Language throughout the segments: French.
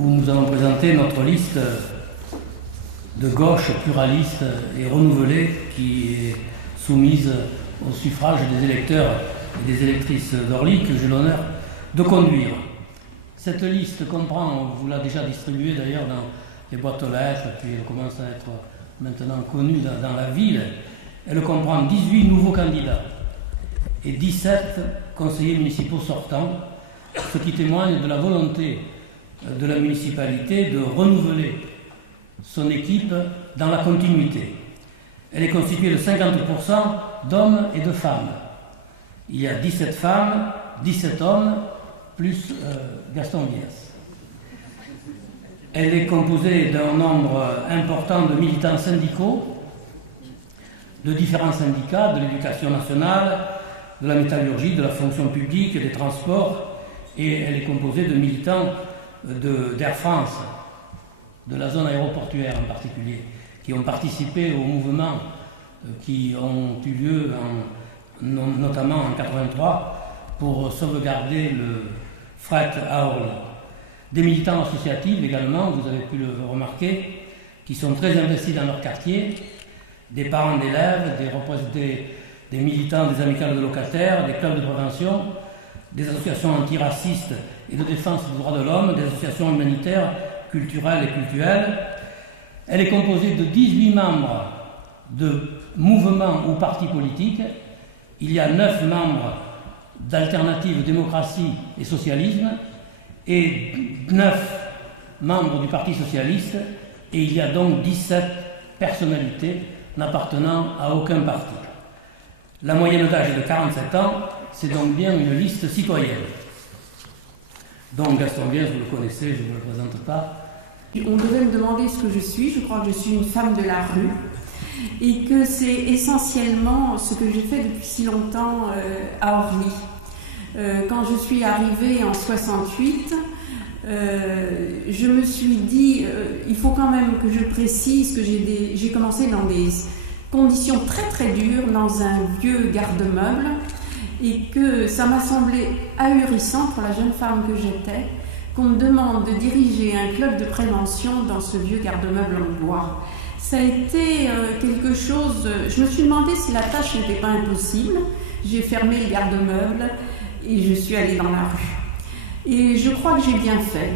où nous allons présenter notre liste de gauche pluraliste et renouvelée qui est soumise au suffrage des électeurs et des électrices d'Orly que j'ai l'honneur de conduire. Cette liste comprend, on vous l'a déjà distribuée d'ailleurs dans les boîtes aux lettres, puis elle commence à être maintenant connue dans la ville. Elle comprend 18 nouveaux candidats et 17 conseillers municipaux sortants, ce qui témoigne de la volonté de la municipalité de renouveler son équipe dans la continuité. Elle est constituée de 50% d'hommes et de femmes. Il y a 17 femmes, 17 hommes, plus Gaston Bies. Elle est composée d'un nombre important de militants syndicaux, de différents syndicats, de l'éducation nationale, de la métallurgie, de la fonction publique, des transports, et elle est composée de militants d'Air France, de la zone aéroportuaire en particulier, qui ont participé aux mouvements qui ont eu lieu notamment en 1983 pour sauvegarder le fret à Orly. Des militants associatifs également, vous avez pu le remarquer, qui sont très investis dans leur quartier, des parents d'élèves, des militants des amicales de locataires, des clubs de prévention, des associations antiracistes et de défense des droits de l'homme, des associations humanitaires, culturelles et cultuelles. Elle est composée de 18 membres de mouvements ou partis politiques. Il y a 9 membres d'Alternative Démocratie et Socialisme et 9 membres du Parti Socialiste, et il y a donc 17 personnalités n'appartenant à aucun parti. La moyenne d'âge est de 47 ans, c'est donc bien une liste citoyenne. Donc Gaston Bies, vous le connaissez, je ne vous le présente pas. On devait me demander ce que je suis. Je crois que je suis une femme de la rue et que c'est essentiellement ce que j'ai fait depuis si longtemps à Orly. Quand je suis arrivée en 68, je me suis dit, il faut quand même que je précise que j'ai commencé dans des conditions très très dures, dans un vieux garde-meuble, et que ça m'a semblé ahurissant pour la jeune femme que j'étais, qu'on me demande de diriger un club de prévention dans ce vieux garde-meuble en bois. Ça a été quelque chose... Je me suis demandé si la tâche n'était pas impossible. J'ai fermé le garde-meuble et je suis allée dans la rue. Et je crois que j'ai bien fait,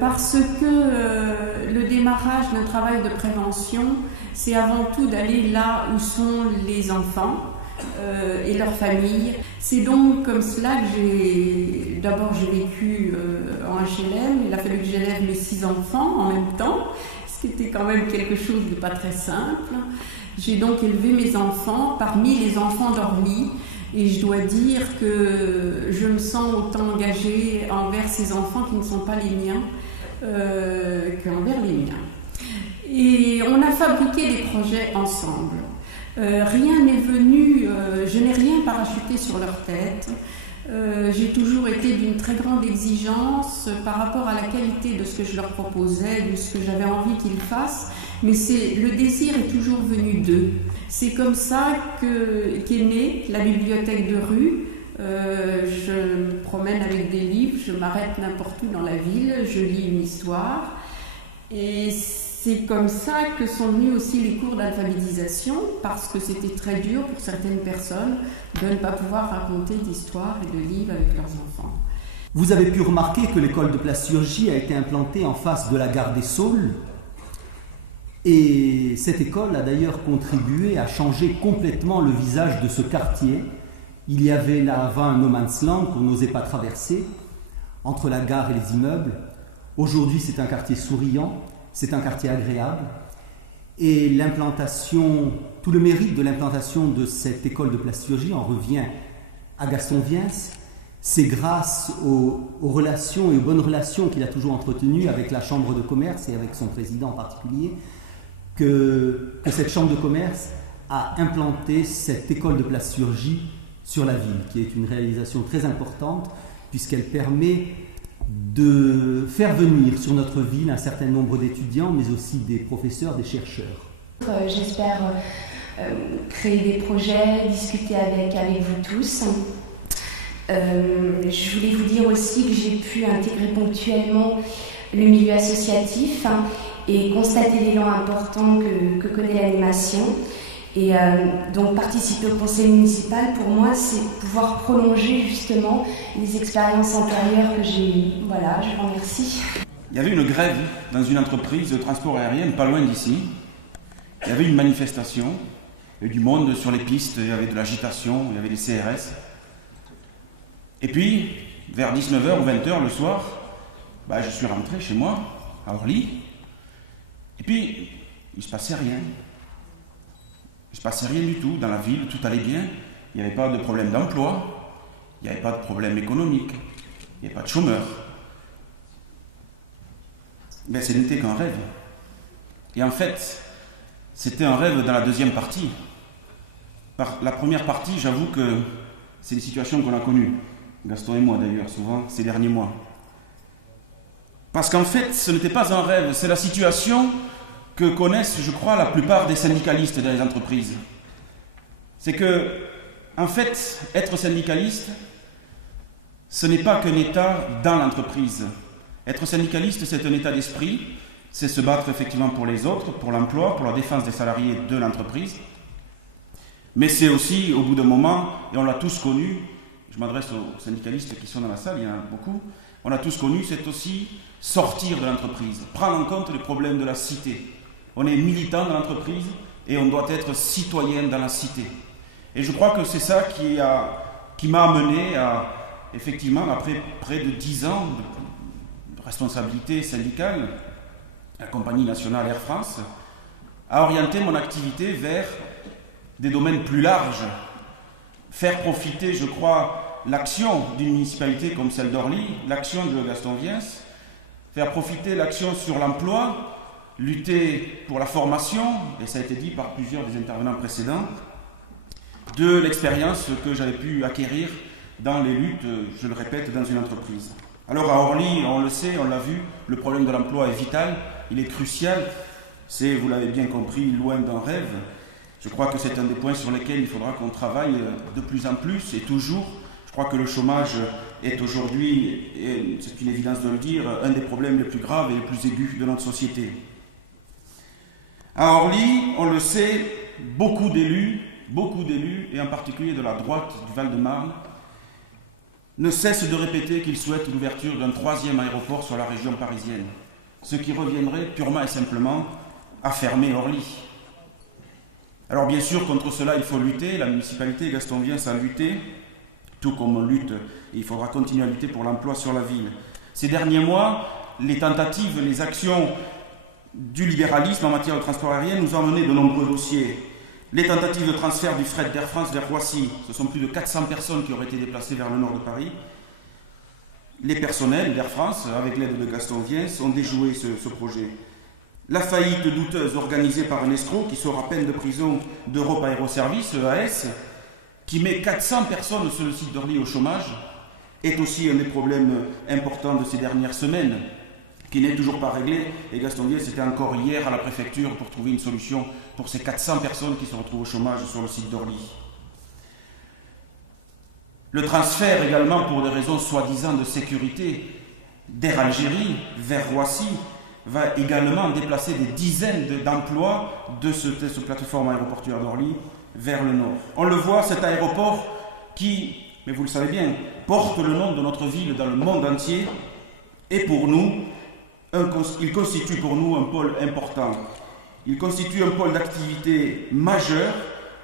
parce que le démarrage d'un travail de prévention, c'est avant tout d'aller là où sont les enfants et leurs familles. C'est donc comme cela que d'abord j'ai vécu en HLM. Il a fallu que j'élève mes 6 enfants en même temps, ce qui était quand même quelque chose de pas très simple. J'ai donc élevé mes enfants parmi les enfants d'Orly, et je dois dire que je me sens autant engagée envers ces enfants qui ne sont pas les miens qu'envers les miens. Et on a fabriqué des projets ensemble. Rien n'est venu, je n'ai rien parachuté sur leur tête. J'ai toujours été d'une très grande exigence par rapport à la qualité de ce que je leur proposais, de ce que j'avais envie qu'ils fassent, mais le désir est toujours venu d'eux. C'est comme ça qu'est née la bibliothèque de rue. Je me promène avec des livres, je m'arrête n'importe où dans la ville, je lis une histoire, et c'est comme ça que sont venus aussi les cours d'alphabétisation, parce que c'était très dur pour certaines personnes de ne pas pouvoir raconter d'histoires et de livres avec leurs enfants. Vous avez pu remarquer que l'école de Plasturgie a été implantée en face de la gare des Saules, et cette école a d'ailleurs contribué à changer complètement le visage de ce quartier. Il y avait là avant un no man's land qu'on n'osait pas traverser, entre la gare et les immeubles. Aujourd'hui, c'est un quartier souriant. C'est un quartier agréable, et l'implantation, tout le mérite de l'implantation de cette école de plasturgie en revient à Gaston Bies. C'est grâce aux relations et aux bonnes relations qu'il a toujours entretenues avec la chambre de commerce et avec son président en particulier, que cette chambre de commerce a implanté cette école de plasturgie sur la ville, qui est une réalisation très importante puisqu'elle permet de faire venir sur notre ville un certain nombre d'étudiants, mais aussi des professeurs, des chercheurs. J'espère créer des projets, discuter avec vous tous. Je voulais vous dire aussi que j'ai pu intégrer ponctuellement le milieu associatif et constater l'élan important que connaît l'animation. Et donc participer au conseil municipal, pour moi, c'est pouvoir prolonger justement les expériences antérieures que j'ai eues. Voilà, je vous remercie. Il y avait une grève dans une entreprise de transport aérien pas loin d'ici. Il y avait une manifestation, il y avait du monde sur les pistes, il y avait de l'agitation, il y avait des CRS. Et puis, vers 19h ou 20h le soir, je suis rentré chez moi, à Orly, et puis il ne se passait rien. Il ne se passait rien du tout dans la ville, tout allait bien, il n'y avait pas de problème d'emploi, il n'y avait pas de problème économique, il n'y avait pas de chômeurs. Mais ce n'était qu'un rêve. Et en fait, c'était un rêve dans la deuxième partie. Par la première partie, j'avoue que c'est des situations qu'on a connues, Gaston et moi d'ailleurs, souvent ces derniers mois. Parce qu'en fait, ce n'était pas un rêve, c'est la situation que connaissent, je crois, la plupart des syndicalistes dans les entreprises. C'est que, en fait, être syndicaliste, ce n'est pas qu'un état dans l'entreprise. Être syndicaliste, c'est un état d'esprit, c'est se battre effectivement pour les autres, pour l'emploi, pour la défense des salariés de l'entreprise. Mais c'est aussi, au bout d'un moment, et on l'a tous connu, je m'adresse aux syndicalistes qui sont dans la salle, il y en a beaucoup, on l'a tous connu, c'est aussi sortir de l'entreprise, prendre en compte les problèmes de la cité. On est militant dans l'entreprise et on doit être citoyen dans la cité. Et je crois que c'est ça qui m'a amené à, effectivement, après près de 10 ans de responsabilité syndicale, la compagnie nationale Air France, à orienter mon activité vers des domaines plus larges, faire profiter, je crois, l'action d'une municipalité comme celle d'Orly, l'action de Gaston Viens, faire profiter l'action sur l'emploi, lutter pour la formation, et ça a été dit par plusieurs des intervenants précédents, de l'expérience que j'avais pu acquérir dans les luttes, je le répète, dans une entreprise. Alors à Orly, on le sait, on l'a vu, le problème de l'emploi est vital, il est crucial, c'est, vous l'avez bien compris, loin d'un rêve. Je crois que c'est un des points sur lesquels il faudra qu'on travaille de plus en plus et toujours. Je crois que le chômage est aujourd'hui, et c'est une évidence de le dire, un des problèmes les plus graves et les plus aigus de notre société. À Orly, on le sait, beaucoup d'élus, et en particulier de la droite du Val-de-Marne, ne cessent de répéter qu'ils souhaitent l'ouverture d'un 3e aéroport sur la région parisienne, ce qui reviendrait purement et simplement à fermer Orly. Alors bien sûr, contre cela, il faut lutter, la municipalité Gaston Viens a lutté, tout comme on lutte, et il faudra continuer à lutter pour l'emploi sur la ville. Ces derniers mois, les tentatives, les actions du libéralisme en matière de transport aérien nous ont mené de nombreux dossiers. Les tentatives de transfert du fret d'Air France vers Roissy, ce sont plus de 400 personnes qui auraient été déplacées vers le nord de Paris. Les personnels d'Air France, avec l'aide de Gaston Viens, ont déjoué ce projet. La faillite douteuse organisée par un escroc qui sort à peine de prison d'Europe Aéroservices, EAS, qui met 400 personnes sur le site d'Orly au chômage, est aussi un des problèmes importants de ces dernières semaines, qui n'est toujours pas réglé. Et Gaston Viens était encore hier à la préfecture pour trouver une solution pour ces 400 personnes qui se retrouvent au chômage sur le site d'Orly. Le transfert également pour des raisons soi-disant de sécurité d'Air Algérie vers Roissy va également déplacer des dizaines d'emplois de cette plateforme aéroportuaire d'Orly vers le nord. On le voit, cet aéroport qui, mais vous le savez bien, porte le nom de notre ville dans le monde entier, et pour nous, il constitue pour nous un pôle important. Il constitue un pôle d'activité majeur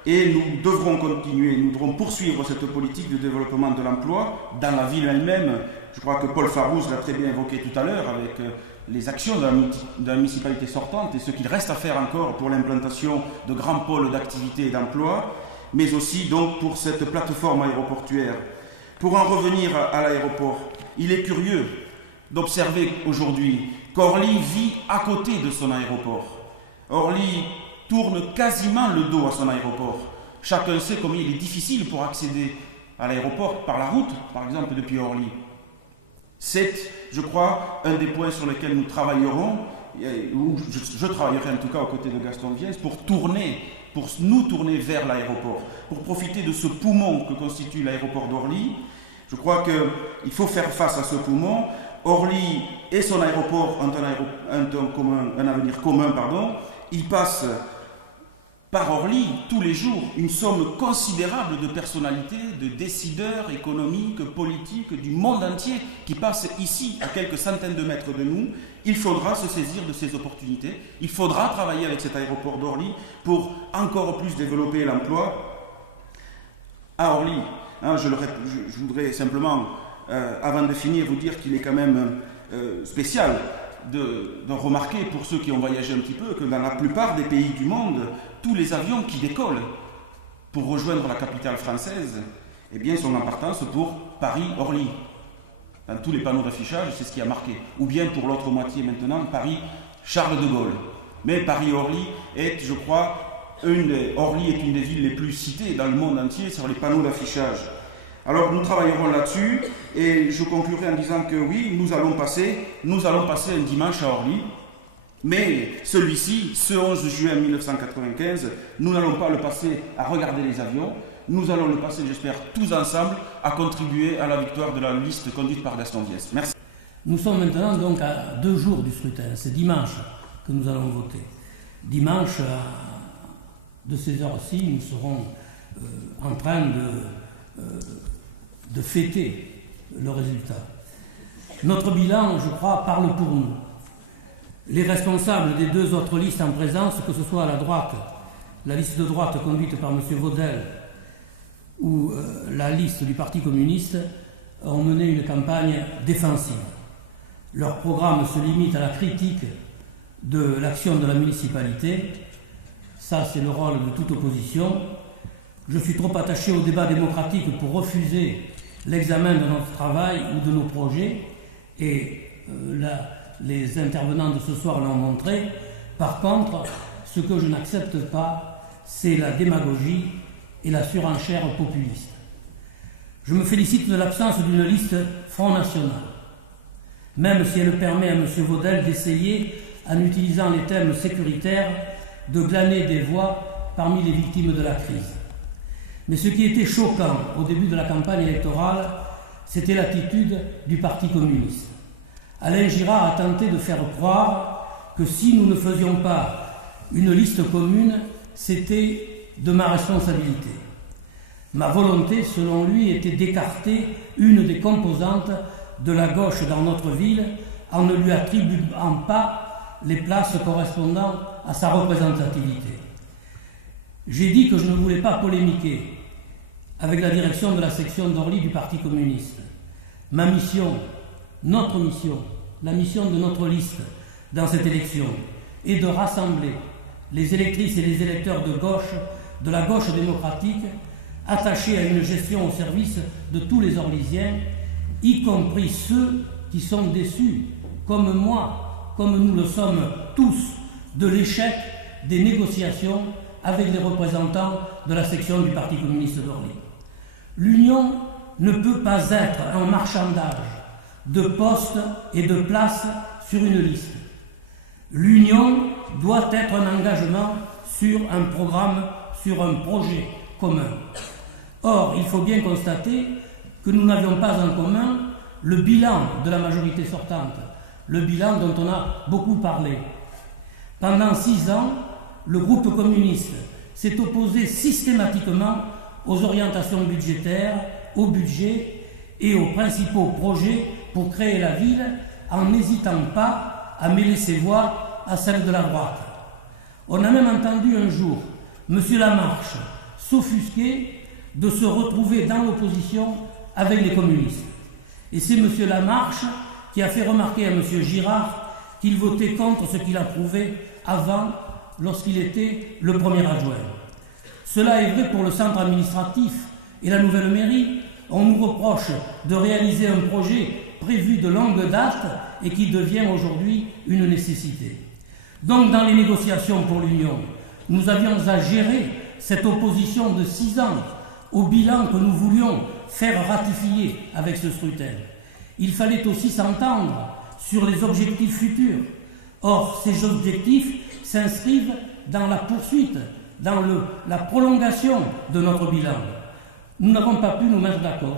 et nous devrons continuer, nous devrons poursuivre cette politique de développement de l'emploi dans la ville elle-même. Je crois que Paul Farouz l'a très bien évoqué tout à l'heure avec les actions de la municipalité sortante et ce qu'il reste à faire encore pour l'implantation de grands pôles d'activité et d'emploi, mais aussi donc pour cette plateforme aéroportuaire. Pour en revenir à l'aéroport, il est curieux d'observer aujourd'hui qu'Orly vit à côté de son aéroport. Orly tourne quasiment le dos à son aéroport. Chacun sait combien il est difficile pour accéder à l'aéroport par la route, par exemple depuis Orly. C'est, je crois, un des points sur lesquels nous travaillerons, ou je travaillerai en tout cas aux côtés de Gaston Viens, pour nous tourner vers l'aéroport, pour profiter de ce poumon que constitue l'aéroport d'Orly. Je crois qu'il faut faire face à ce poumon Orly et son aéroport ont un avenir commun. Il passe par Orly, tous les jours, une somme considérable de personnalités, de décideurs économiques, politiques du monde entier qui passent ici, à quelques centaines de mètres de nous. Il faudra se saisir de ces opportunités. Il faudra travailler avec cet aéroport d'Orly pour encore plus développer l'emploi à Orly. Je voudrais simplement, avant de finir, vous dire qu'il est quand même spécial de remarquer, pour ceux qui ont voyagé un petit peu, que dans la plupart des pays du monde, tous les avions qui décollent pour rejoindre la capitale française, eh bien, sont en partance pour Paris-Orly. Dans tous les panneaux d'affichage, c'est ce qui a marqué. Ou bien pour l'autre moitié maintenant, Paris-Charles de Gaulle. Mais Paris-Orly est, je crois, Orly est une des villes les plus citées dans le monde entier sur les panneaux d'affichage. Alors nous travaillerons là-dessus et je conclurai en disant que oui, nous allons passer un dimanche à Orly, mais celui-ci, ce 11 juin 1995, nous n'allons pas le passer à regarder les avions, nous allons le passer, j'espère, tous ensemble à contribuer à la victoire de la liste conduite par Gaston Viès. Merci. Nous sommes maintenant donc à 2 jours du scrutin, c'est dimanche que nous allons voter. Dimanche, de ces heures-ci, nous serons en train de fêter le résultat. Notre bilan, je crois, parle pour nous. Les responsables des 2 autres listes en présence, que ce soit à la droite, la liste de droite conduite par M. Vaudel ou la liste du Parti communiste, ont mené une campagne défensive. Leur programme se limite à la critique de l'action de la municipalité. Ça, c'est le rôle de toute opposition. Je suis trop attaché au débat démocratique pour refuser l'examen de notre travail ou de nos projets, et les intervenants de ce soir l'ont montré. Par contre, ce que je n'accepte pas, c'est la démagogie et la surenchère populiste. Je me félicite de l'absence d'une liste Front National, même si elle permet à M. Vaudel d'essayer, en utilisant les thèmes sécuritaires, de glaner des voix parmi les victimes de la crise. Mais ce qui était choquant au début de la campagne électorale, c'était l'attitude du Parti communiste. Alain Girard a tenté de faire croire que si nous ne faisions pas une liste commune, c'était de ma responsabilité. Ma volonté, selon lui, était d'écarter une des composantes de la gauche dans notre ville en ne lui attribuant pas les places correspondant à sa représentativité. J'ai dit que je ne voulais pas polémiquer avec la direction de la section d'Orly du Parti communiste. Ma mission, notre mission, la mission de notre liste dans cette élection est de rassembler les électrices et les électeurs de gauche, de la gauche démocratique, attachés à une gestion au service de tous les Orlysiens, y compris ceux qui sont déçus, comme moi, comme nous le sommes tous, de l'échec des négociations avec les représentants de la section du Parti communiste d'Orly. L'union ne peut pas être un marchandage de postes et de places sur une liste. L'union doit être un engagement sur un programme, sur un projet commun. Or, il faut bien constater que nous n'avions pas en commun le bilan de la majorité sortante, le bilan dont on a beaucoup parlé. Pendant 6 ans, le groupe communiste s'est opposé systématiquement aux orientations budgétaires, au budget et aux principaux projets pour créer la ville, en n'hésitant pas à mêler ses voix à celles de la droite. On a même entendu un jour M. Lamarche s'offusquer de se retrouver dans l'opposition avec les communistes. Et c'est M. Lamarche qui a fait remarquer à M. Girard qu'il votait contre ce qu'il approuvait avant, lorsqu'il était le premier adjoint. Cela est vrai pour le centre administratif et la nouvelle mairie. On nous reproche de réaliser un projet prévu de longue date et qui devient aujourd'hui une nécessité. Donc, dans les négociations pour l'Union, nous avions à gérer cette opposition de 6 ans au bilan que nous voulions faire ratifier avec ce scrutin. Il fallait aussi s'entendre sur les objectifs futurs. Or, ces objectifs s'inscrivent dans la poursuite, dans la prolongation de notre bilan. Nous n'avons pas pu nous mettre d'accord.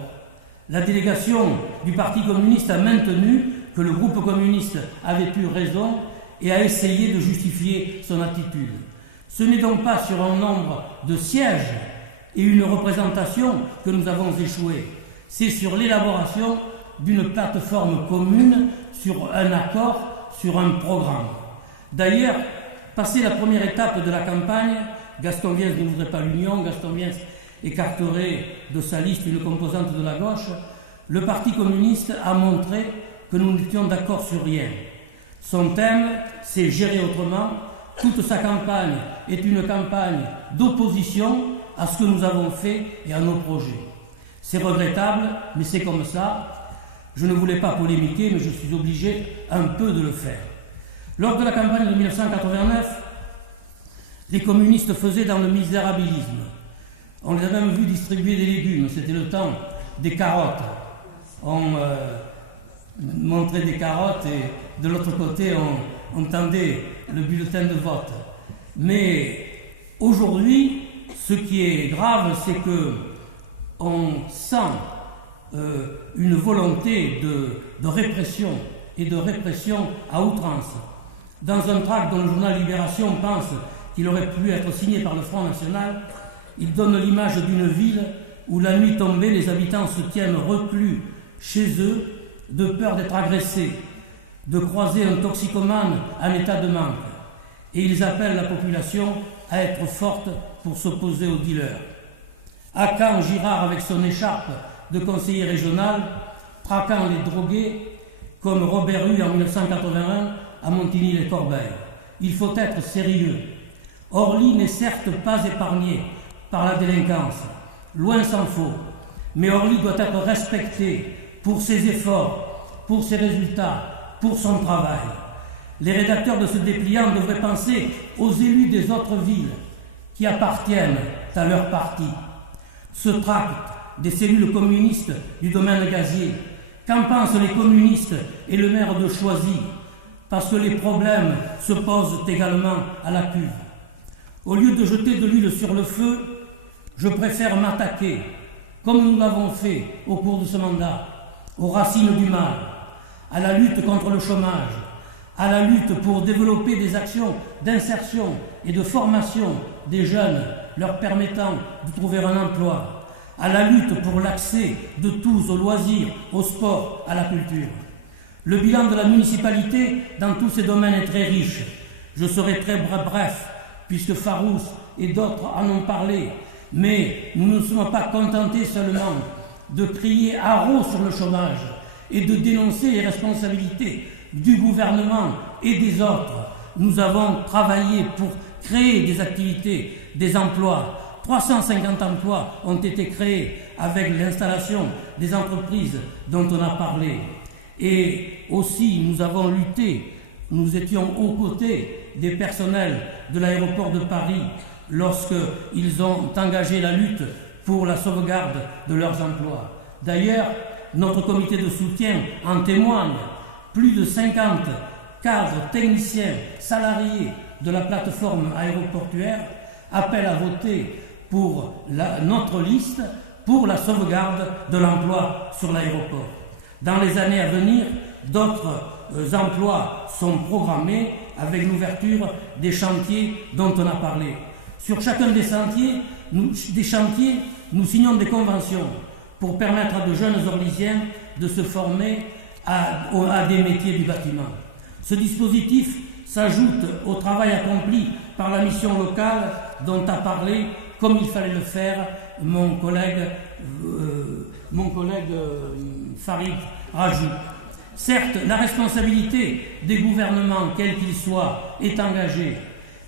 La délégation du Parti communiste a maintenu que le groupe communiste avait eu raison et a essayé de justifier son attitude. Ce n'est donc pas sur un nombre de sièges et une représentation que nous avons échoué, c'est sur l'élaboration d'une plateforme commune, sur un accord, sur un programme. D'ailleurs, passé la première étape de la campagne, Gaston Viens ne voudrait pas l'union, Gaston Viens écarterait de sa liste une composante de la gauche, le Parti communiste a montré que nous n'étions d'accord sur rien. Son thème, c'est gérer autrement. Toute sa campagne est une campagne d'opposition à ce que nous avons fait et à nos projets. C'est regrettable, mais c'est comme ça. Je ne voulais pas polémiquer, mais je suis obligé un peu de le faire. Lors de la campagne de 1989, les communistes faisaient dans le misérabilisme. On les a même vus distribuer des légumes, c'était le temps des carottes. On montrait des carottes et de l'autre côté on tendait le bulletin de vote. Mais aujourd'hui, ce qui est grave, c'est que on sent une volonté de répression et de répression à outrance. Dans un tract dont le journal Libération pense qu'il aurait pu être signé par le Front National, il donne l'image d'une ville où la nuit tombée, les habitants se tiennent reclus chez eux de peur d'être agressés, de croiser un toxicomane en état de manque. Et ils appellent la population à être forte pour s'opposer aux dealers. À Caen, Girard, avec son écharpe de conseiller régional, traquant les drogués, comme Robert Hue en 1981 à Montigny-les-Corbeilles. Il faut être sérieux. Orly n'est certes pas épargné par la délinquance, loin s'en faut, mais Orly doit être respecté pour ses efforts, pour ses résultats, pour son travail. Les rédacteurs de ce dépliant devraient penser aux élus des autres villes qui appartiennent à leur parti. Ce tract des cellules communistes du domaine gazier, qu'en pensent les communistes et le maire de Choisy, parce que les problèmes se posent également à la cuve. Au lieu de jeter de l'huile sur le feu, je préfère m'attaquer, comme nous l'avons fait au cours de ce mandat, aux racines du mal, à la lutte contre le chômage, à la lutte pour développer des actions d'insertion et de formation des jeunes leur permettant de trouver un emploi, à la lutte pour l'accès de tous aux loisirs, au sport, à la culture. Le bilan de la municipalité dans tous ces domaines est très riche. Je serai très bref, puisque Farouz et d'autres en ont parlé, mais nous ne sommes pas contentés seulement de crier haro sur le chômage et de dénoncer les responsabilités du gouvernement et des autres. Nous avons travaillé pour créer des activités, des emplois. 350 emplois ont été créés avec l'installation des entreprises dont on a parlé. Et aussi, nous avons lutté, nous étions aux côtés des personnels de l'aéroport de Paris lorsqu'ils ont engagé la lutte pour la sauvegarde de leurs emplois. D'ailleurs, notre comité de soutien en témoigne. Plus de 50 cadres, techniciens, salariés de la plateforme aéroportuaire appellent à voter pour notre liste pour la sauvegarde de l'emploi sur l'aéroport. Dans les années à venir, d'autres emplois sont programmés avec l'ouverture des chantiers dont on a parlé. Sur chacun des chantiers, nous signons des conventions pour permettre à de jeunes Orlysiens de se former à des métiers du bâtiment. Ce dispositif s'ajoute au travail accompli par la mission locale dont a parlé, comme il fallait le faire, mon collègue Farid Rajou. Certes, la responsabilité des gouvernements, quels qu'ils soient, est engagée,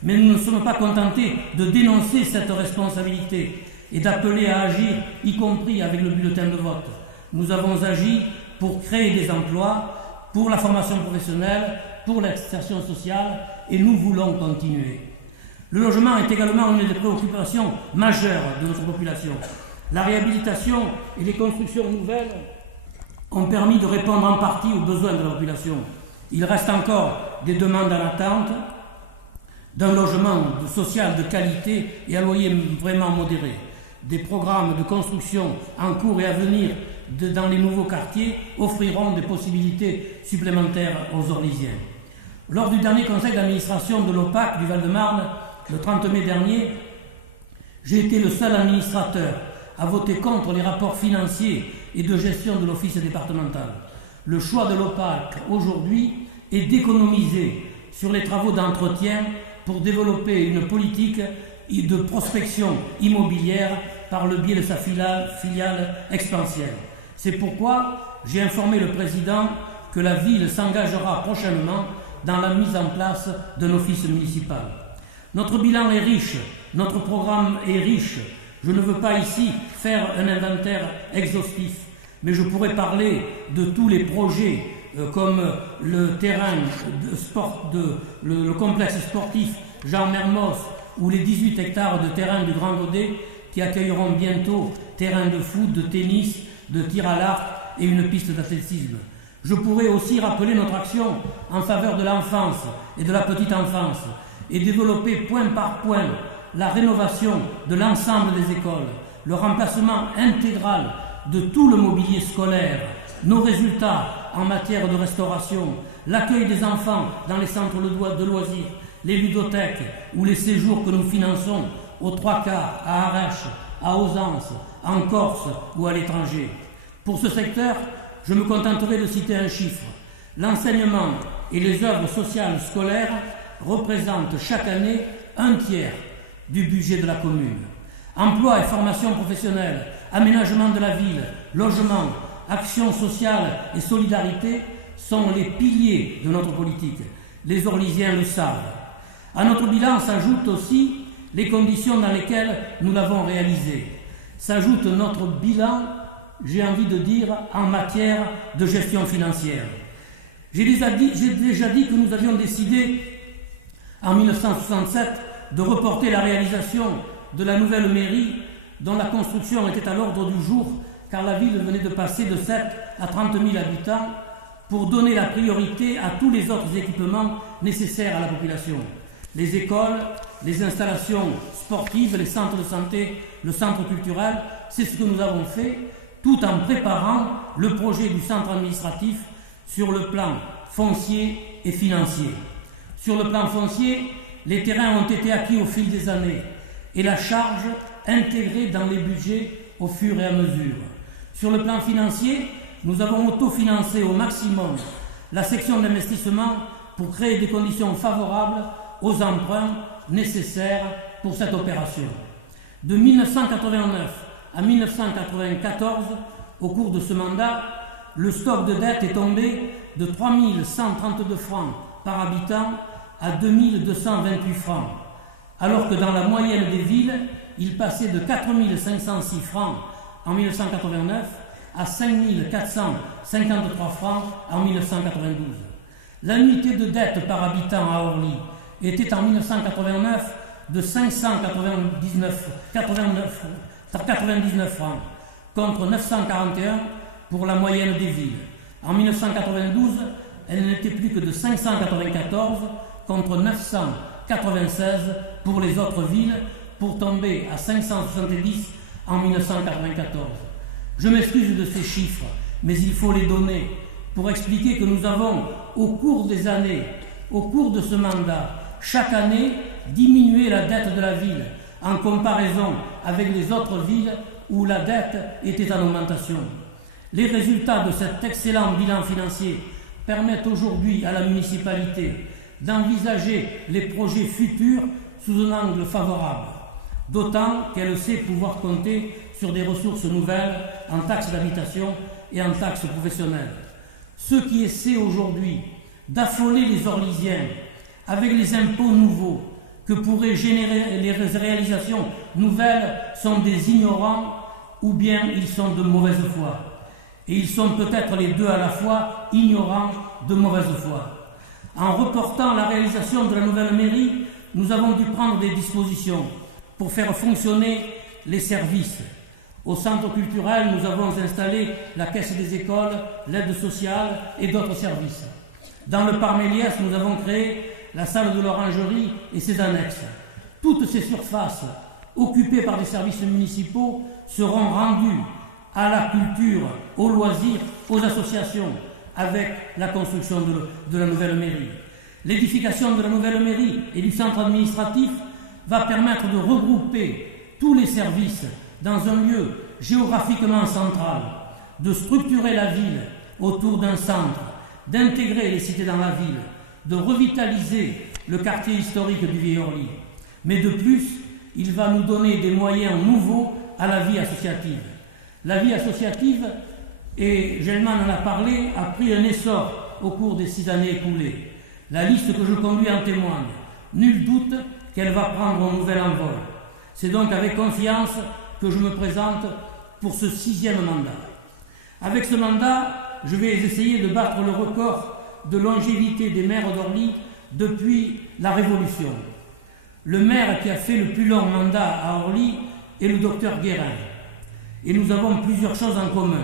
mais nous ne sommes pas contentés de dénoncer cette responsabilité et d'appeler à agir, y compris avec le bulletin de vote. Nous avons agi pour créer des emplois, pour la formation professionnelle, pour l'insertion sociale, et nous voulons continuer. Le logement est également une des préoccupations majeures de notre population. La réhabilitation et les constructions nouvelles ont permis de répondre en partie aux besoins de la population. Il reste encore des demandes en attente d'un logement social de qualité et à loyer vraiment modéré. Des programmes de construction en cours et à venir dans les nouveaux quartiers offriront des possibilités supplémentaires aux Orlysiens. Lors du dernier conseil d'administration de l'OPAC du Val-de-Marne, le 30 mai dernier, j'ai été le seul administrateur à voter contre les rapports financiers et de gestion de l'office départemental. Le choix de l'OPAC aujourd'hui est d'économiser sur les travaux d'entretien pour développer une politique de prospection immobilière par le biais de sa filiale expansienne. C'est pourquoi j'ai informé le président que la ville s'engagera prochainement dans la mise en place d'un office municipal. Notre bilan est riche, notre programme est riche. Je ne veux pas ici faire un inventaire exhaustif, mais je pourrais parler de tous les projets comme le terrain de sport, le complexe sportif Jean Mermoz ou les 18 hectares de terrain du Grand Godet qui accueilleront bientôt terrain de foot, de tennis, de tir à l'arc et une piste d'athlétisme. Je pourrais aussi rappeler notre action en faveur de l'enfance et de la petite enfance et développer point par point la rénovation de l'ensemble des écoles, le remplacement intégral de tout le mobilier scolaire, nos résultats en matière de restauration, l'accueil des enfants dans les centres de loisirs, les ludothèques ou les séjours que nous finançons aux 3/4 à Arèche, à Ausence, en Corse ou à l'étranger. Pour ce secteur, je me contenterai de citer un chiffre. L'enseignement et les œuvres sociales scolaires représentent chaque année 1/3 du budget de la commune. Emploi et formation professionnelle, aménagement de la ville, logement, action sociale et solidarité sont les piliers de notre politique. Les Orlysiens le savent. À notre bilan s'ajoutent aussi les conditions dans lesquelles nous l'avons réalisé. S'ajoute notre bilan, j'ai envie de dire, en matière de gestion financière. J'ai déjà dit que nous avions décidé en 1967 de reporter la réalisation de la nouvelle mairie dont la construction était à l'ordre du jour car la ville venait de passer de 7 à 30 000 habitants pour donner la priorité à tous les autres équipements nécessaires à la population. Les écoles, les installations sportives, les centres de santé, le centre culturel, c'est ce que nous avons fait tout en préparant le projet du centre administratif sur le plan foncier et financier. Sur le plan foncier, les terrains ont été acquis au fil des années et la charge intégrée dans les budgets au fur et à mesure. Sur le plan financier, nous avons autofinancé au maximum la section d'investissement pour créer des conditions favorables aux emprunts nécessaires pour cette opération. De 1989 à 1994, au cours de ce mandat, le stock de dette est tombé de 3 132 francs par habitant à 2 228 francs, alors que dans la moyenne des villes, il passait de 4 506 francs en 1989 à 5 453 francs en 1992. L'annuité de dette par habitant à Orly était en 1989 de 599 francs contre 941 pour la moyenne des villes. En 1992, elle n'était plus que de 594 contre 996 pour les autres villes, pour tomber à 570 en 1994. Je m'excuse de ces chiffres, mais il faut les donner pour expliquer que nous avons, au cours des années, au cours de ce mandat, chaque année, diminué la dette de la ville en comparaison avec les autres villes où la dette était en augmentation. Les résultats de cet excellent bilan financier permettent aujourd'hui à la municipalité d'envisager les projets futurs sous un angle favorable, d'autant qu'elle sait pouvoir compter sur des ressources nouvelles en taxes d'habitation et en taxes professionnelles. Ceux qui essaient aujourd'hui d'affoler les Orlysiens avec les impôts nouveaux que pourraient générer les réalisations nouvelles sont des ignorants ou bien ils sont de mauvaise foi. Et ils sont peut-être les deux à la fois, ignorants de mauvaise foi. En reportant la réalisation de la nouvelle mairie, nous avons dû prendre des dispositions pour faire fonctionner les services. Au centre culturel, nous avons installé la caisse des écoles, l'aide sociale et d'autres services. Dans le parc Méliès, nous avons créé la salle de l'orangerie et ses annexes. Toutes ces surfaces, occupées par des services municipaux, seront rendues à la culture, aux loisirs, aux associations, avec la construction de la nouvelle mairie. L'édification de la nouvelle mairie et du centre administratif va permettre de regrouper tous les services dans un lieu géographiquement central, de structurer la ville autour d'un centre, d'intégrer les cités dans la ville, de revitaliser le quartier historique du Vieil-Orly. Mais de plus, il va nous donner des moyens nouveaux à la vie associative. La vie associative, et Gelman en a parlé, a pris un essor au cours des 6 années écoulées. La liste que je conduis en témoigne. Nul doute qu'elle va prendre un nouvel envol. C'est donc avec confiance que je me présente pour ce 6e mandat. Avec ce mandat, je vais essayer de battre le record de longévité des maires d'Orly depuis la Révolution. Le maire qui a fait le plus long mandat à Orly est le docteur Guérin. Et nous avons plusieurs choses en commun.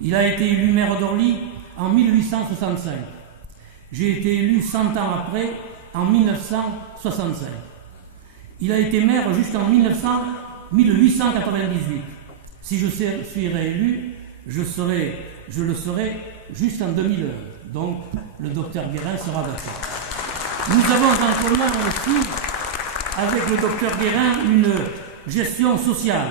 Il a été élu maire d'Orly en 1865. J'ai été élu 100 ans après, en 1965. Il a été maire jusqu'en 1898. Si je suis réélu, je le serai juste en 2001. Donc, le docteur Guérin sera d'accord. Nous avons en commun aussi, avec le docteur Guérin, une gestion sociale.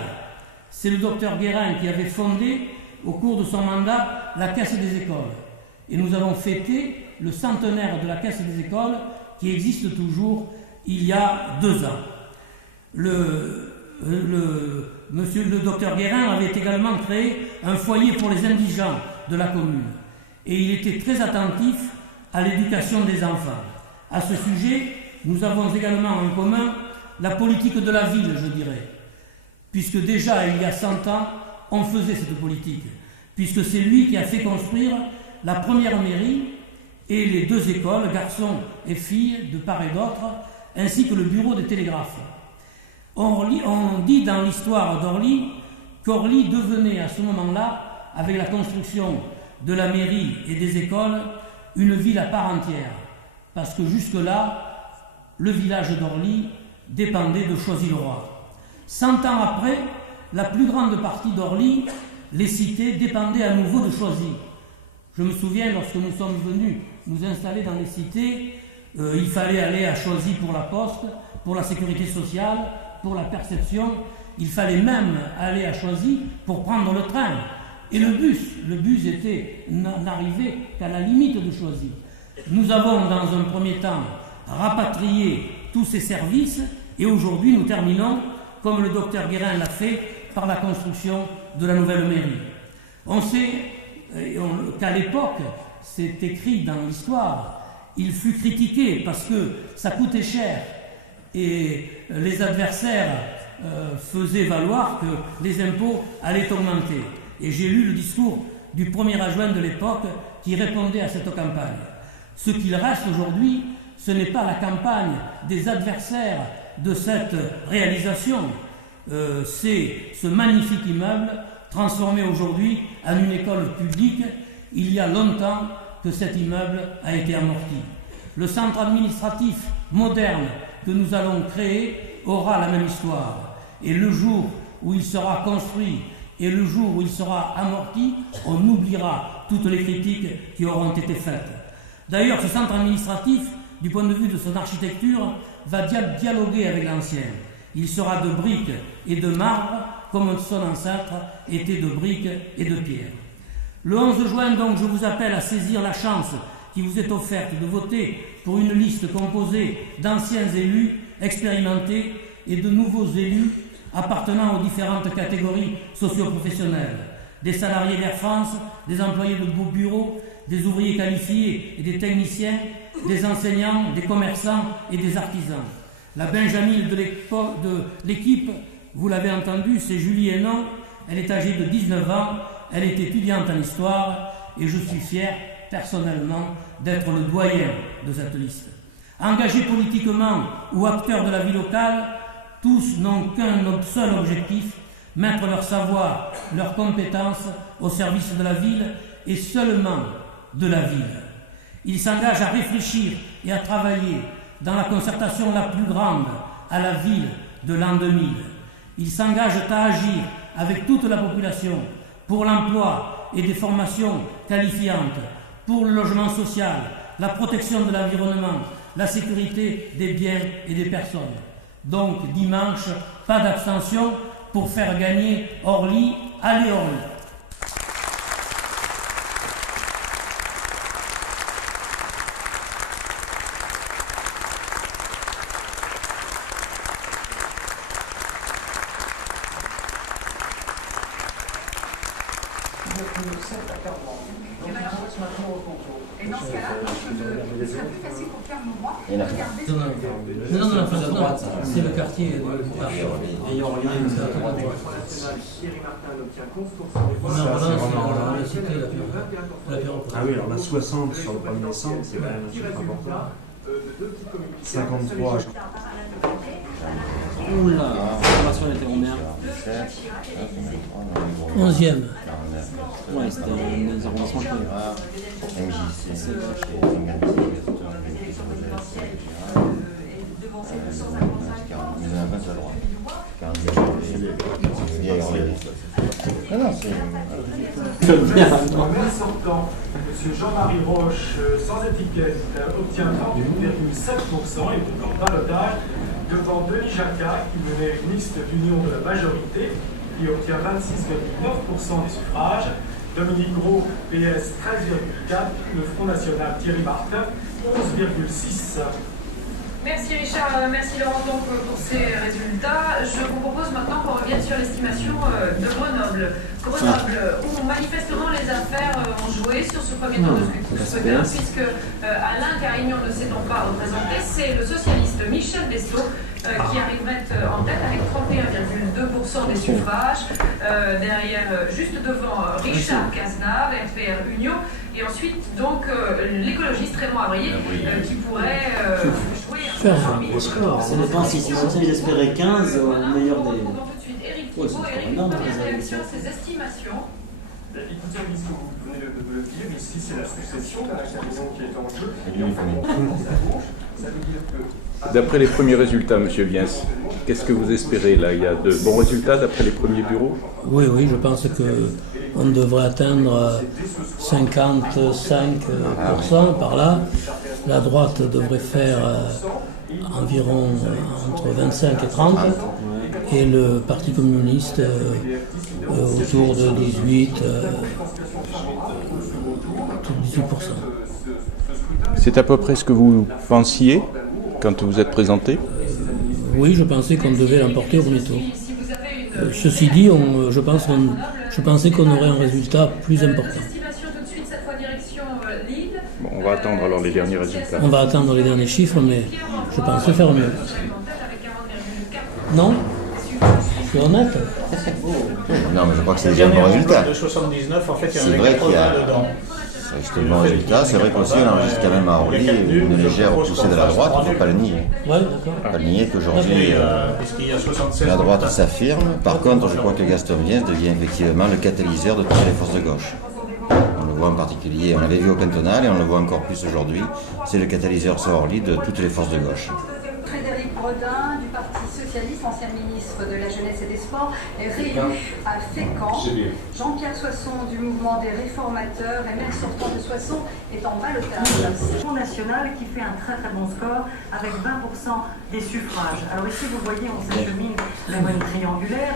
C'est le docteur Guérin qui avait fondé, au cours de son mandat, la Caisse des écoles. Et nous avons fêté le centenaire de la Caisse des écoles, qui existe toujours il y a 2 ans. Le docteur Guérin avait également créé un foyer pour les indigents de la commune. Et il était très attentif à l'éducation des enfants. À ce sujet, nous avons également en commun la politique de la ville, je dirais. Puisque déjà, il y a 100 ans, on faisait cette politique. Puisque c'est lui qui a fait construire la première mairie et les 2 écoles, garçons et filles, de part et d'autre, ainsi que le bureau des télégraphes. On dit dans l'histoire d'Orly qu'Orly devenait à ce moment-là, avec la construction de la mairie et des écoles, une ville à part entière. Parce que jusque-là, le village d'Orly dépendait de Choisy-le-Roi. 100 ans après, la plus grande partie d'Orly, les cités, dépendaient à nouveau de Choisy. Je me souviens, lorsque nous sommes venus nous installer dans les cités, il fallait aller à Choisy pour la poste, pour la sécurité sociale, pour la perception. Il fallait même aller à Choisy pour prendre le train. Et le bus n'arrivait qu'à la limite de Choisy. Nous avons, dans un premier temps, rapatrié tous ces services et aujourd'hui nous terminons, comme le docteur Guérin l'a fait, par la construction de la nouvelle mairie. On sait qu'à l'époque, c'est écrit dans l'histoire, il fut critiqué parce que ça coûtait cher et les adversaires faisaient valoir que les impôts allaient augmenter. Et j'ai lu le discours du 1er adjoint de l'époque qui répondait à cette campagne. Ce qu'il reste aujourd'hui, ce n'est pas la campagne des adversaires de cette réalisation, c'est ce magnifique immeuble transformé aujourd'hui en une école publique. Il y a longtemps que cet immeuble a été amorti. Le centre administratif moderne que nous allons créer aura la même histoire. Et le jour où il sera construit et le jour où il sera amorti, on oubliera toutes les critiques qui auront été faites. D'ailleurs, ce centre administratif, du point de vue de son architecture, va dialoguer avec l'ancien. Il sera de briques et de marbre, comme son ancêtre était de briques et de pierre. Le 11 juin, donc, je vous appelle à saisir la chance qui vous est offerte de voter pour une liste composée d'anciens élus expérimentés et de nouveaux élus appartenant aux différentes catégories socio-professionnelles, des salariés d'Air France, des employés de beaux bureaux, des ouvriers qualifiés et des techniciens, des enseignants, des commerçants et des artisans. La Benjamine de l'équipe, vous l'avez entendu, c'est Julie Hénon. Elle est âgée de 19 ans, elle est étudiante en histoire et je suis fier, personnellement, d'être le doyen de cette liste. Engagés politiquement ou acteurs de la vie locale, tous n'ont qu'un seul objectif, mettre leur savoir, leurs compétences au service de la ville et seulement de la ville. Ils s'engagent à réfléchir et à travailler dans la concertation la plus grande à la ville de l'an 2000. Ils s'engagent à agir avec toute la population pour l'emploi et des formations qualifiantes, pour le logement social, la protection de l'environnement, la sécurité des biens et des personnes. Donc, dimanche, pas d'abstention pour faire gagner Orly. Allez Orly! Et dans ce cas-là, ce serait plus facile pour faire mon droit. Non, c'est le quartier de Moutard. Et Orly, c'est à droite. On a cité l'apéro. Ah oui, alors on a 60 sur le premier centre, c'est quand même un chiffre important. 53. Oula, la formation était combien 11e. Ouais, c'était un arrondissement chez MJC. Le maire sortant, M. Jean-Marie Roche, sans étiquette, obtient 38,7% et est en ballottage devant Denis Jacquat, qui menait une liste d'union de la majorité, qui obtient 26,9% des suffrages. Dominique Gros, PS 13,4%, le Front National Thierry Martin, 11,6%. Merci Richard, merci Laurent donc pour ces résultats. Je vous propose maintenant qu'on revienne sur l'estimation de Grenoble. Où manifestement les affaires ont joué sur ce premier tour de scrutin, puisque Alain Carignon ne s'est donc pas représenté, c'est le socialiste Michel Besto qui arriverait en tête avec 31,2% des suffrages, derrière, juste devant Richard Cazenave, FPR Union, et ensuite donc l'écologiste Raymond Abrier qui pourrait jouer un score. Ça dépend si ils espéraient 15 au meilleur des. Éric Thibault, Éric, vous pouvez réagir à ces estimations. Écoutez, ce que vous venez de le dire, ici c'est la succession de la maison qui est en jeu. Et enfin, à gauche, ça veut dire que... D'après les premiers résultats, M. Viens, qu'est-ce que vous espérez là? Il y a de bons résultats d'après les premiers bureaux? Oui, je pense qu'on devrait atteindre 55% par là. La droite devrait faire environ entre 25 et 30, et le Parti communiste autour de 18%. C'est à peu près ce que vous pensiez quand vous êtes présenté? Oui, je pensais qu'on devait l'emporter au premier tour. Ceci dit, je pensais qu'on aurait un résultat plus important. Bon, on va attendre alors les derniers résultats. On va attendre les derniers chiffres, mais je pensais faire mieux. Non? Je suis honnête. Non, mais je crois que c'est déjà un bon résultat. De 79, en fait, il y en C'est a vrai qu'il y a... dedans. C'est un bon résultat. C'est vrai qu'aussi on enregistre quand même à Orly une légère poussée de la droite, il ne faut pas le nier. Oui, d'accord. Pas le nier qu'aujourd'hui la droite s'affirme. Par contre, je crois que Gaston Viens devient effectivement le catalyseur de toutes les forces de gauche. On le voit en particulier, on l'avait vu au cantonal et on le voit encore plus aujourd'hui. C'est le catalyseur sur Orly de toutes les forces de gauche. Frédéric Brodin du Parti Socialiste, ancien ministre de la Jeunesse et des Sports, est réélu à Fécamp. Jean-Pierre Soisson du mouvement des réformateurs et maire sortant de Soissons est en ballottage. C'est le Front National qui fait un très très bon score avec 20% des suffrages. Alors ici vous voyez on s'achemine vers une triangulaire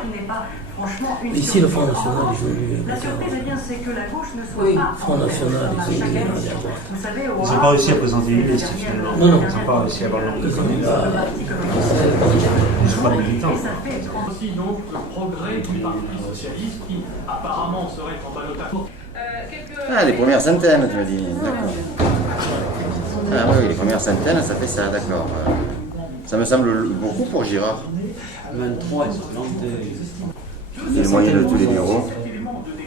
qui n'est pas franchement une ici le Front surprise. National, La surprise eh bien, c'est que la gauche ne soit pas Front National, vous savez, Ils n'ont pas réussi à présenter une liste finalement. Non. Ils n'ont pas réussi à avoir leur liste. Aussi donc le progrès du Parti Socialiste qui apparemment serait en ballottage. Ah, les premières centaines, tu me dis. D'accord. Ah oui, les premières centaines, ça fait ça, d'accord. Ça me semble beaucoup pour Girard. 23, ils sont plantés. C'est le moyen de tous les bureaux.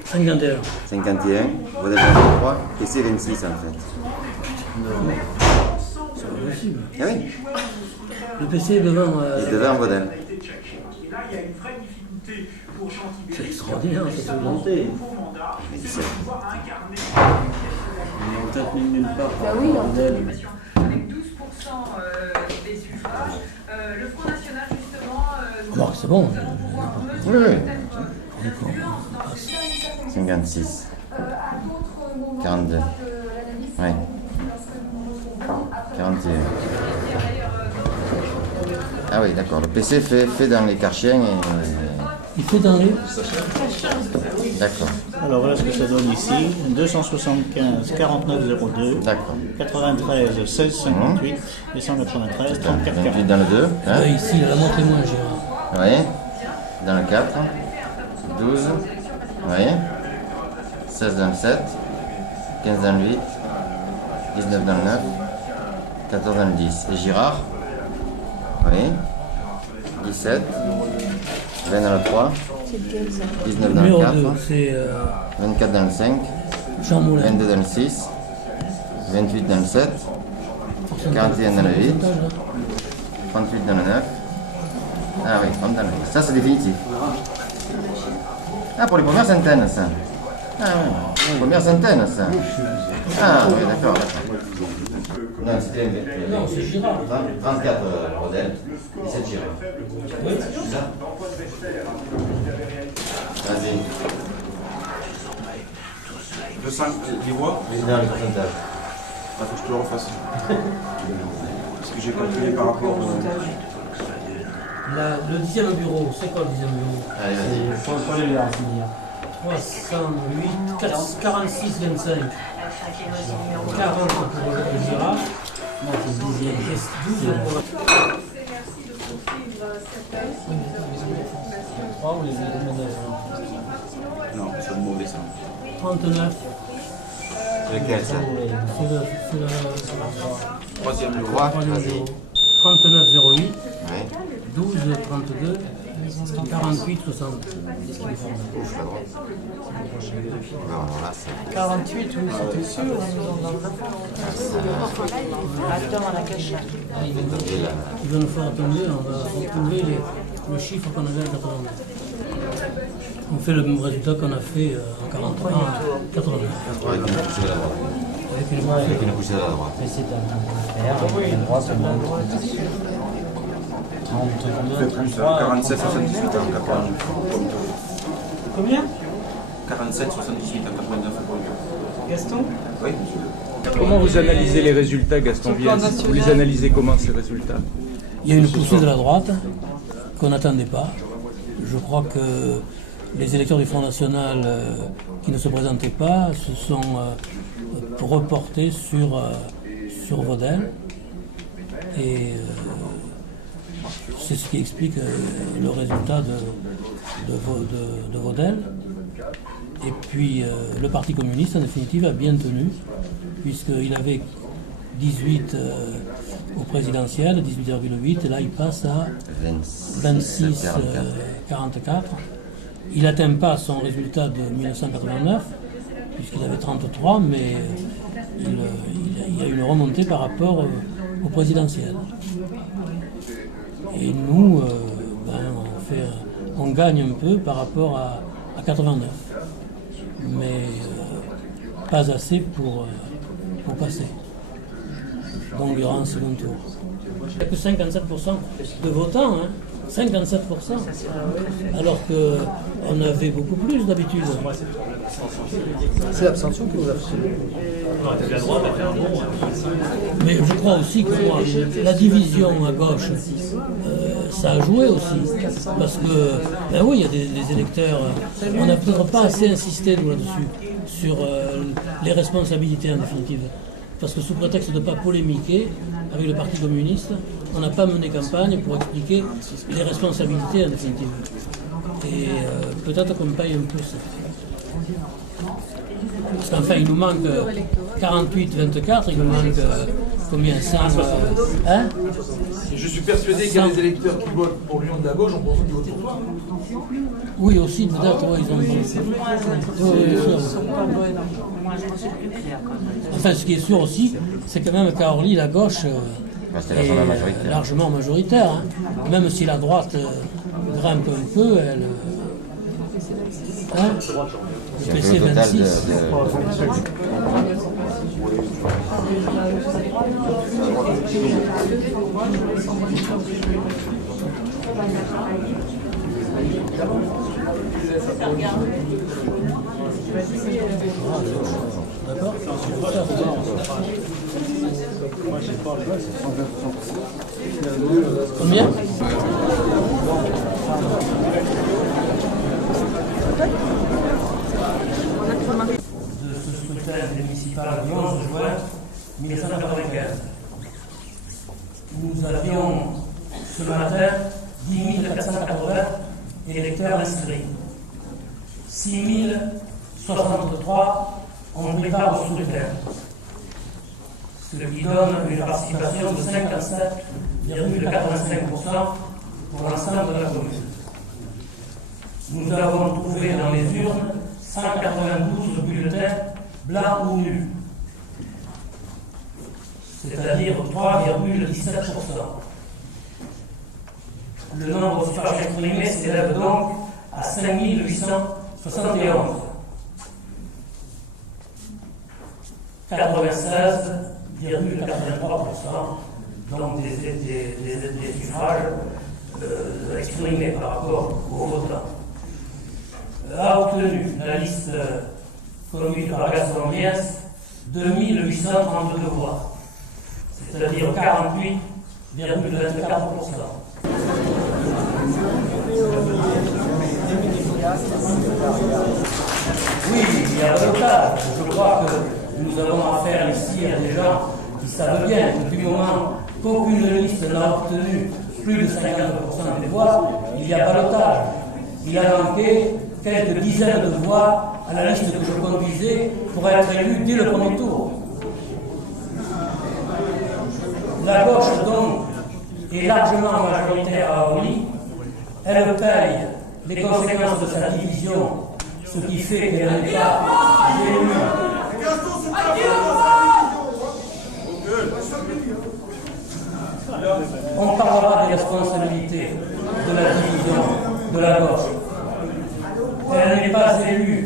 51. 51, Vaudel 23, et c'est 26 en fait. C'est pas possible. Ah oui, Le PC est devant. il est devant Vaudel. Là, il y a une vraie difficulté pour Jean-Thibéry. C'est extraordinaire, ça peut monter. Nouveau mandat, c'est de pouvoir incarner. Ils n'ont peut-être mis nulle part. Avec 12% des suffrages, le Front National justement Remarque, c'est bon. Oui, oui. 56. 42. Oui. 41. Ah oui, d'accord. Le PC fait dans les Karchiens et... Il fait dans les... D'accord. Alors voilà ce que ça donne ici. 275 4902. D'accord. 93 16 58 et 193 34 28 dans le 2. Hein? Ici, la montre est moins, Gérard. Oui. Dans le 4. 12. Oui. 16 dans le 7. 15 dans le 8. 19 dans le 9. 14 dans le 10. Et Girard? Oui. 17. 20 dans le 3. 19 dans le 4. 24 dans le 5. 22 dans le 6. 28 dans le 7. 41 dans le 8. 38 dans le 9. Ah oui, 30 dans le 8. Ça, c'est définitif. Ah, pour les premières centaines, ça. Ah oui, les premières centaines, ça. Ah oui, d'accord. Non, c'était... Non, c'est Girard. 34 modèles, 17 Girard. Oui, c'est ça. Vas-y. 200, les voix? Non, les pourcentages. Il faut que je te le refasse. Parce que j'ai calculé par rapport au... Le 10e bureau, c'est quoi le 10e bureau? Allez, vas-y. Faut les lui renseigner. 308, 46, 25. 40 pour le Girard. Non, c'est le 10e. 12 pour le... ou les 9? Non, c'est le mauvais ça. 39. C'est lequel ça? C'est le... Troisième bureau. 39 08. Oui. 12 32. 48 60. Ouf, la droite. Non, alors là, c'est... 48, oui, c'était sûr, on nous en a attends, à la cachette. Il va nous faire attendre, on va retrouver le chiffre qu'on avait à 89. On fait le même résultat qu'on a fait en 43, en 89. Avec une poussée à la droite. Avec une poussée à la droite. Mais c'est un droit, c'est bon. 30, Fais plus, 47, 78 à 89. Combien? 47, 78 à 89. Gaston? Oui. Comment vous analysez les résultats, Gaston Viens? Vous les analysez comment, ces résultats? Il y a une poussée de la droite qu'on n'attendait pas. Je crois que les électeurs du Front National qui ne se présentaient pas se sont reportés sur Vaudel. Et c'est ce qui explique le résultat de Vaudel. Et puis le Parti communiste, en définitive, a bien tenu, puisqu'il avait 18 au présidentiel, 18,8, et là il passe à 26,44. Il n'atteint pas son résultat de 1989, puisqu'il avait 33, mais il y a une remontée par rapport au présidentiel. Et nous, on gagne un peu par rapport à 89, mais pas assez pour passer. Donc il y aura un second tour. Il n'y a que 57% de votants, hein, 57%, alors qu'on avait beaucoup plus d'habitude. C'est l'abstention que vous avez reçue. Mais je crois aussi que la division à gauche, ça a joué aussi. Parce que, ben oui, il y a des électeurs. On n'a peut-être pas assez insisté nous là-dessus, sur les responsabilités en définitive. Parce que sous prétexte de ne pas polémiquer avec le Parti communiste, on n'a pas mené campagne pour expliquer les responsabilités en définitive. Et peut-être qu'on paye un peu ça. Parce qu'enfin, il nous manque 48-24, il nous manque combien 100 hein. Je suis persuadé qu'il y a des électeurs qui votent pour l'Union de la gauche, on pense qu'ils votent pour toi. Oui, aussi, peut-être, oui, ils ont... Enfin, ce qui est sûr aussi, c'est que même qu'à Orly, la gauche est largement majoritaire. Hein. Même si la droite grimpe un peu, elle... Hein, le PC 26. D'accord. Combien? De ce scrutin municipal du 11 juin 1995. Nous avions ce matin 10 480 électeurs inscrits. 6 063 ont pris part au scrutin, ce qui donne une participation de 57,85% pour l'ensemble de la commune. Nous avons trouvé dans les urnes 192 bulletins blancs ou nus, c'est-à-dire 3,17%. Le nombre de suffrages exprimés s'élève donc à 5 871. 96,83%, donc des suffrages exprimés par rapport aux votants. A obtenu la liste conduite par Gaston Liens 2832 voix, c'est-à-dire 48,24%. Oui, il y a balotage. Je crois que nous avons affaire ici à des gens qui savent bien que du moment qu'aucune liste n'a obtenu plus de 50% des voix, il y a balotage. Il a manqué quelques dizaines de voix à la liste que je conduisais pour être élu dès le premier tour. La gauche, donc, est largement majoritaire à Orly. Elle paye les conséquences de sa division, ce qui fait qu'elle n'est pas élue. On parlera des responsabilités de la division de la gauche. Elle n'est pas élue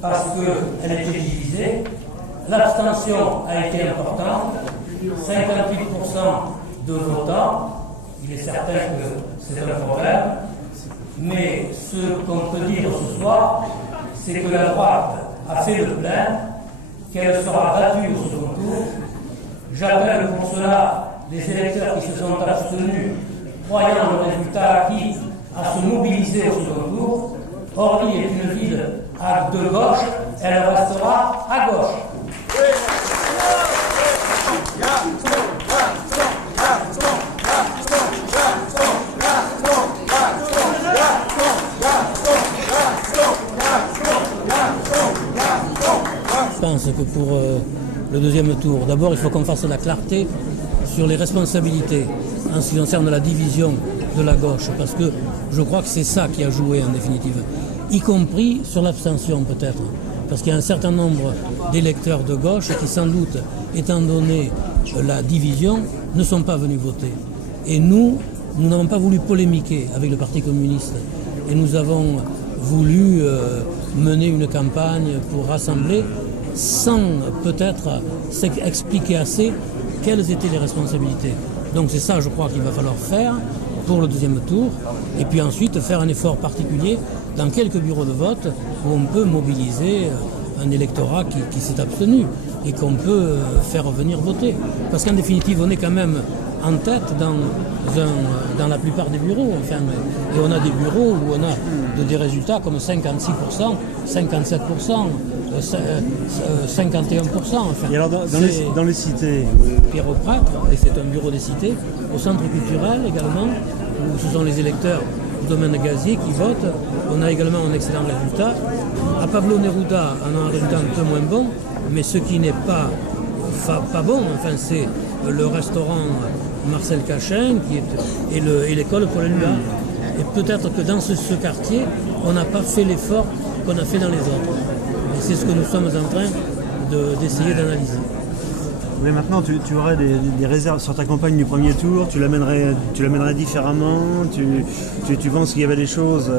parce qu'elle était divisée. L'abstention a été importante, 58% de votants. Il est certain que c'est un problème. Mais ce qu'on peut dire ce soir, c'est que la droite a fait le plein, qu'elle sera battue au second tour. J'appelle pour cela les électeurs qui se sont abstenus, croyant le résultat acquis, à se mobiliser au second tour. Orly est une ville de gauche, elle restera à gauche. Je pense que pour le deuxième tour, d'abord il faut qu'on fasse la clarté sur les responsabilités en ce qui concerne la division de la gauche, parce que je crois que c'est ça qui a joué en définitive, y compris sur l'abstention peut-être, parce qu'il y a un certain nombre d'électeurs de gauche qui sans doute, étant donné la division, ne sont pas venus voter. Et nous n'avons pas voulu polémiquer avec le Parti communiste, et nous avons voulu mener une campagne pour rassembler, sans peut-être expliquer assez quelles étaient les responsabilités. Donc c'est ça, je crois, qu'il va falloir faire pour le deuxième tour, et puis ensuite faire un effort particulier dans quelques bureaux de vote où on peut mobiliser un électorat qui s'est abstenu et qu'on peut faire venir voter. Parce qu'en définitive, on est quand même en tête dans la plupart des bureaux. Enfin, et on a des bureaux où on a des résultats comme 56%, 57%, 51%. Enfin, et alors dans les cités Pierre-au-Prêtre, et c'est un bureau des cités, au centre culturel également, où ce sont les électeurs du domaine gazier qui votent. On a également un excellent résultat. À Pablo Neruda, on a un résultat un peu moins bon, mais ce qui n'est pas bon, enfin, c'est le restaurant Marcel Cachin et l'école Paul Éluard. Et peut-être que dans ce quartier, on n'a pas fait l'effort qu'on a fait dans les autres. Et c'est ce que nous sommes en train d'essayer d'analyser. Mais maintenant, tu aurais des réserves sur ta campagne du premier tour, tu l'amènerais différemment, tu penses qu'il y avait des choses,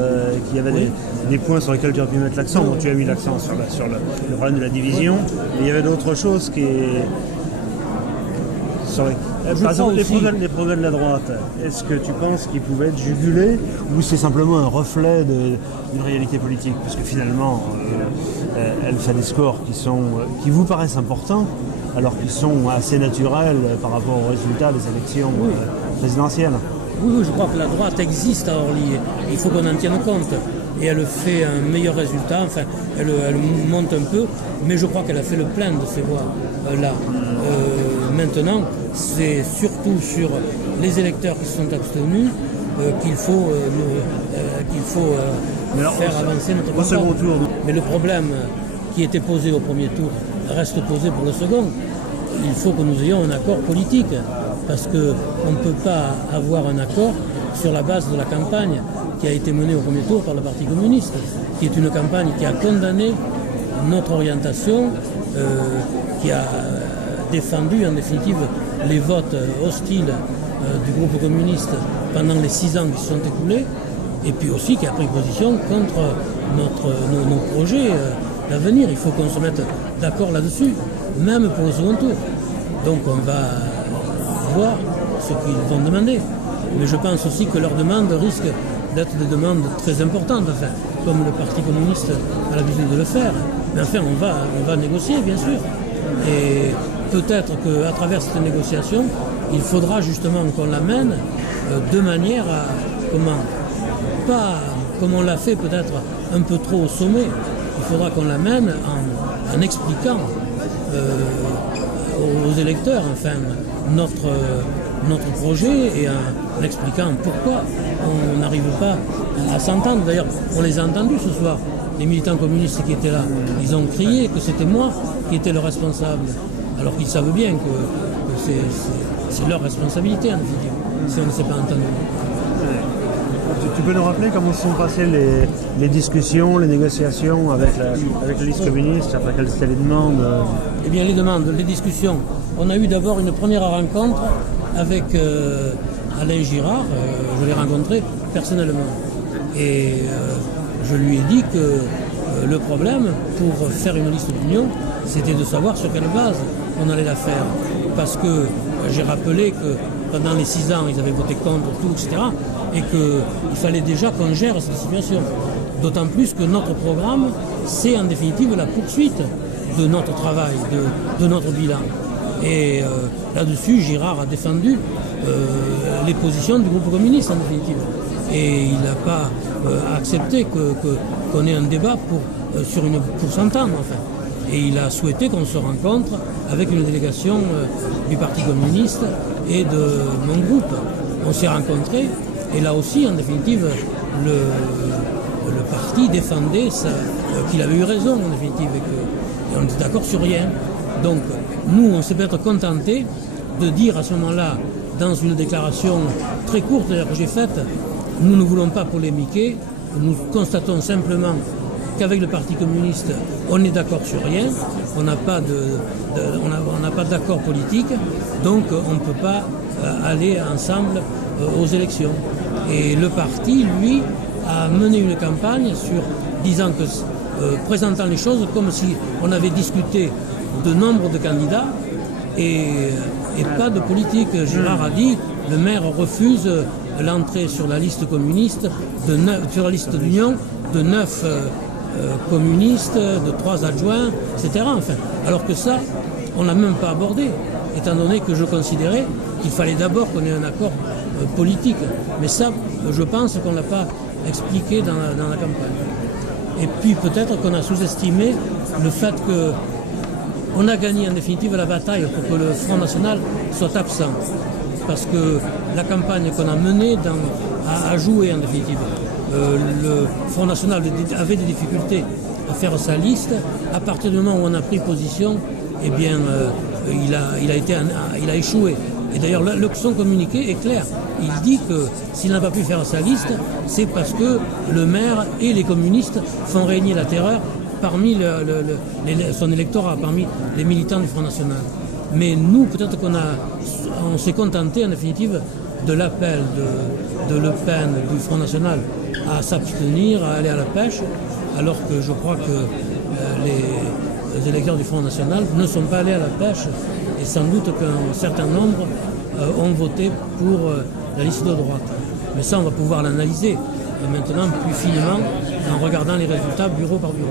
qu'il y avait des points sur lesquels tu aurais pu mettre l'accent. Bon, tu as mis l'accent sur le problème de la division, mais il y avait d'autres choses Par exemple, les progrès de la droite, est-ce que tu penses qu'ils pouvaient être jugulés ou c'est simplement un reflet d'une réalité politique? Parce que finalement, elle fait des scores qui vous paraissent importants, alors qu'ils sont assez naturels par rapport aux résultats des élections présidentielles. Oui, je crois que la droite existe à Orly. Il faut qu'on en tienne compte. Et elle fait un meilleur résultat, enfin, elle monte un peu, mais je crois qu'elle a fait le plein de ses voix là. Maintenant, c'est surtout sur les électeurs qui se sont abstenus qu'il faut faire avancer notre campagne. Mais le problème qui était posé au premier tour reste posé pour le second. Il faut que nous ayons un accord politique, parce qu'on ne peut pas avoir un accord sur la base de la campagne qui a été menée au premier tour par le Parti communiste, qui est une campagne qui a condamné notre orientation, qui a défendu en définitive les votes hostiles du groupe communiste pendant les 6 ans qui se sont écoulés, et puis aussi qui a pris position contre nos projets d'avenir. Il faut qu'on se mette d'accord là-dessus, même pour le second tour. Donc on va voir ce qu'ils vont demander. Mais je pense aussi que leurs demandes risquent d'être des demandes très importantes, enfin, comme le Parti communiste a l'habitude de le faire. Mais enfin, on va négocier, bien sûr. Et peut-être qu'à travers cette négociation, il faudra justement qu'on l'amène de manière à, pas comme on l'a fait peut-être un peu trop au sommet, il faudra qu'on l'amène en expliquant aux électeurs, enfin, notre projet et en expliquant pourquoi on n'arrive pas à s'entendre. D'ailleurs, on les a entendus ce soir, les militants communistes qui étaient là. Ils ont crié que c'était moi qui étais le responsable, alors qu'ils savent bien que c'est leur responsabilité, en fait, si on ne s'est pas entendu. Tu peux nous rappeler comment se sont passées les discussions, les négociations avec la liste communiste, après quelles étaient les demandes? Eh bien, les discussions. On a eu d'abord une première rencontre avec Alain Girard, je l'ai rencontré personnellement. Et je lui ai dit que le problème, pour faire une liste d'union, c'était de savoir sur quelle base on allait la faire. Parce que j'ai rappelé que pendant les 6 ans, ils avaient voté contre tout, etc. Et qu'il fallait déjà qu'on gère cette situation. D'autant plus que notre programme, c'est en définitive la poursuite de notre travail, de notre bilan. Et là-dessus, Girard a défendu les positions du groupe communiste, en définitive. Et il n'a pas accepté qu'on ait un débat pour s'entendre, enfin. Et il a souhaité qu'on se rencontre avec une délégation du Parti communiste et de mon groupe. On s'est rencontrés, et là aussi, en définitive, le parti défendait qu'il avait eu raison, en définitive, et on était d'accord sur rien. Donc, nous, on s'est peut-être contenté de dire à ce moment-là, dans une déclaration très courte d'ailleurs que j'ai faite, nous ne voulons pas polémiquer, nous constatons simplement qu'avec le Parti communiste, on est d'accord sur rien, on n'a pas d'accord politique, donc on ne peut pas aller ensemble aux élections. Et le parti, lui, a mené une campagne disant que, présentant les choses comme si on avait discuté de nombre de candidats et pas de politique. Girard a dit le maire refuse l'entrée sur la liste communiste, sur la liste d'union de 9 communistes, de 3 adjoints, etc. Enfin, alors que ça, on n'a même pas abordé, étant donné que je considérais qu'il fallait d'abord qu'on ait un accord politique. Mais ça, je pense qu'on ne l'a pas expliqué dans la campagne. Et puis peut-être qu'on a sous-estimé le fait qu'on a gagné en définitive la bataille pour que le Front National soit absent. Parce que la campagne qu'on a menée a joué en définitive. Le Front National avait des difficultés à faire sa liste. À partir du moment où on a pris position, eh bien, il a échoué. Et d'ailleurs, son communiqué est clair. Il dit que s'il n'a pas pu faire sa liste, c'est parce que le maire et les communistes font régner la terreur parmi son électorat, parmi les militants du Front National. Mais nous, peut-être on s'est contenté en définitive de l'appel de Le Pen, du Front National, à s'abstenir, à aller à la pêche, alors que je crois que les électeurs du Front National ne sont pas allés à la pêche et sans doute qu'un certain nombre ont voté pour la liste de droite. Mais ça, on va pouvoir l'analyser maintenant plus finement en regardant les résultats bureau par bureau.